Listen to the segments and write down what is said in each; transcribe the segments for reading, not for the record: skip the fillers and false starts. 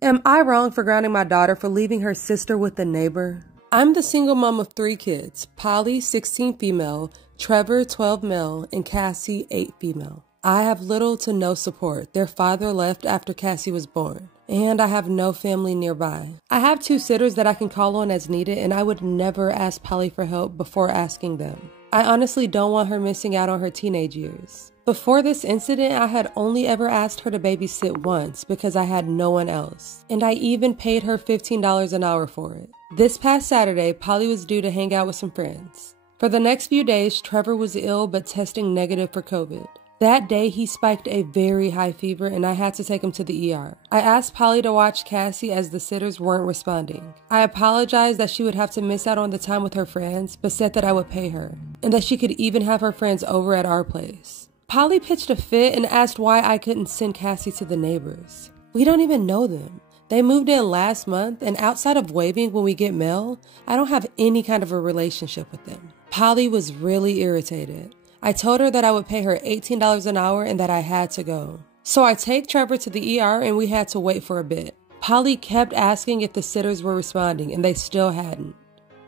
Am I wrong for grounding my daughter for leaving her sister with the neighbor? I'm the single mom of 3 kids, Polly, 16 female, Trevor, 12 male, and Cassie, 8 female. I have little to no support. Their father left after Cassie was born, and I have no family nearby. I have 2 sitters that I can call on as needed, and I would never ask Polly for help before asking them. I honestly don't want her missing out on her teenage years. Before this incident, I had only ever asked her to babysit once because I had no one else, and I even paid her $15 an hour for it. This past Saturday, Polly was due to hang out with some friends. For the next few days, Trevor was ill but testing negative for COVID. That day, he spiked a very high fever and I had to take him to the ER. I asked Polly to watch Cassie as the sitters weren't responding. I apologized that she would have to miss out on the time with her friends, but said that I would pay her, and that she could even have her friends over at our place. Polly pitched a fit and asked why I couldn't send Cassie to the neighbors. We don't even know them. They moved in last month, and outside of waving when we get mail, I don't have any kind of a relationship with them. Polly was really irritated. I told her that I would pay her $18 an hour and that I had to go. So I take Trevor to the ER and we had to wait for a bit. Polly kept asking if the sitters were responding and they still hadn't.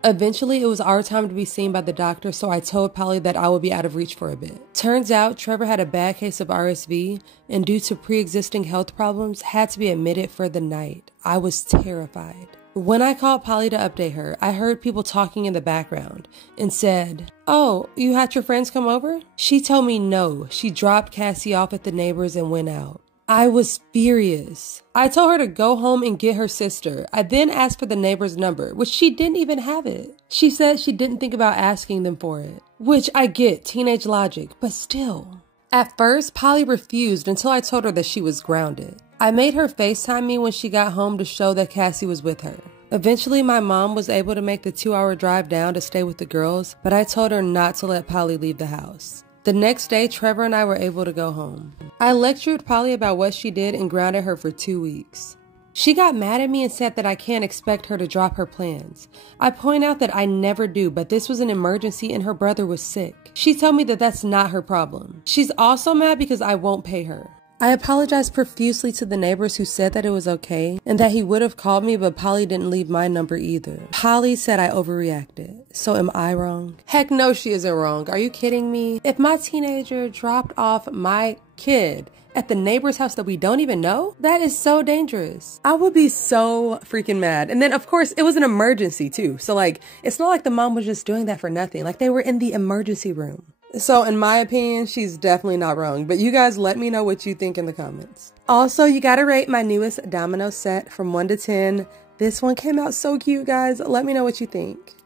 Eventually, it was our time to be seen by the doctor, so I told Polly that I would be out of reach for a bit. Turns out, Trevor had a bad case of RSV and due to pre-existing health problems, had to be admitted for the night. I was terrified. When I called Polly to update her, I heard people talking in the background and said, "Oh, you had your friends come over?" She told me no. She dropped Cassie off at the neighbors and went out. I was furious. I told her to go home and get her sister. I then asked for the neighbor's number, which she didn't even have it. She said she didn't think about asking them for it, which I get, teenage logic, but still. At first, Polly refused until I told her that she was grounded. I made her FaceTime me when she got home to show that Cassie was with her. Eventually, my mom was able to make the 2-hour drive down to stay with the girls, but I told her not to let Polly leave the house. The next day, Trevor and I were able to go home. I lectured Polly about what she did and grounded her for 2 weeks. She got mad at me and said that I can't expect her to drop her plans. I point out that I never do, but this was an emergency and her brother was sick. She told me that that's not her problem. She's also mad because I won't pay her. I apologized profusely to the neighbors who said that it was okay and that he would have called me, but Polly didn't leave my number either. Polly said I overreacted. So am I wrong? Heck no, she isn't wrong. Are you kidding me? If my teenager dropped off my kid at the neighbor's house that we don't even know, that is so dangerous. I would be so freaking mad. And then of course it was an emergency too. So like, it's not like the mom was just doing that for nothing. Like they were in the emergency room. So in my opinion, she's definitely not wrong, but you guys let me know what you think in the comments. Also, you gotta rate my newest domino set from 1 to 10. This one came out so cute, guys. Let me know what you think.